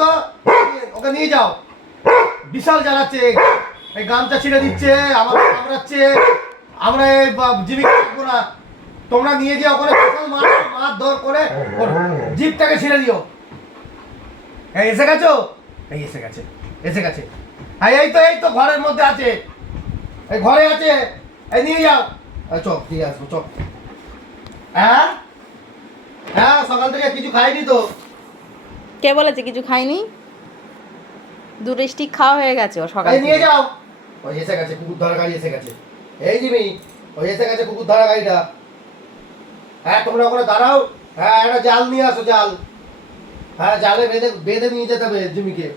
তো ওকে নিয়ে যাও। বিশাল জ্বালাচ্ছে, এই গামছা ছিঁড়ে দিচ্ছে, আমার কামড়াচ্ছে, আমরা জীবিকা থাকবো না। তোমরা নিয়ে যাও ওখানে, বিশাল মারধর করে জিপটাকে ছিঁড়ে দিও। এই এসে গেছো? এই এসে গেছে, এসে গেছে। হ্যাঁ এই তো ঘরের মধ্যে আছে, এই ঘরে আছে, এই নিয়ে যাও। চল দিয়ে আসবো, চল। হ্যাঁ হ্যাঁ, সকাল থেকে কিছু খাইনি তো। কে বলেছে কিছু খাইনি? 2 স্টিক খাওয়া হয়ে গেছে ও সকালে। নিয়ে যাও। ওই এসে গেছে, কুকুর ধরা গাড়ি এসে গেছে। এই জিমি, ওই এসে গেছে কুকুর ধরা গাড়িটা। হ্যাঁ তোমরা ওখানে দাঁড়াও। হ্যাঁ একটা জাল নিয়ে আসো, জাল। হ্যাঁ জালে বেঁধে বেঁধে নিয়ে যেতে হবে জিমিকে।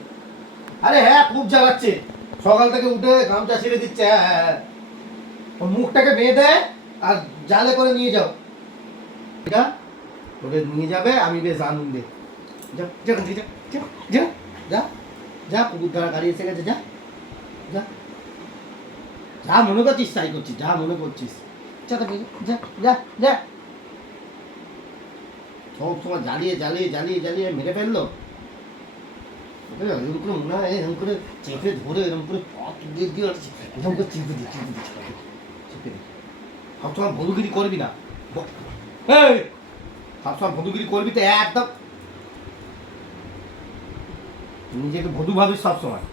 আরে হ্যাঁ খুব জ্বালাচ্ছে, সকাল থেকে উঠে গামছা ছিঁড়ে দিচ্ছে। হ্যাঁ হ্যাঁ হ্যাঁ, ওর মুখটাকে বেঁধে আর জালে করে নিয়ে যাও। এটা ওকে নিয়ে যাবে, আমি বেশ আনন্দে। যা যা যা যা যা যা যা, কুকুর ধরা গাড়ি এসে গেছে, যা যা যা মনে করছিস তাই করছিস, যা মনে করছিস। যা যা যা যা। সব সময় জ্বালিয়ে জ্বালিয়ে জ্বালিয়ে জ্বালিয়ে মেরে ফেললো। এরকম করে মনে হয় এরকম করে চেপে ধরে এরকম করে পথ দিয়ে দিয়ে এরকম করে চেপে দিই চেপে দিই। সবসময় বধুগিরি করবি না, এই সবসময় বধুগিরি করবি তো একদম নিজেকে বধূ ভাবিস সবসময়।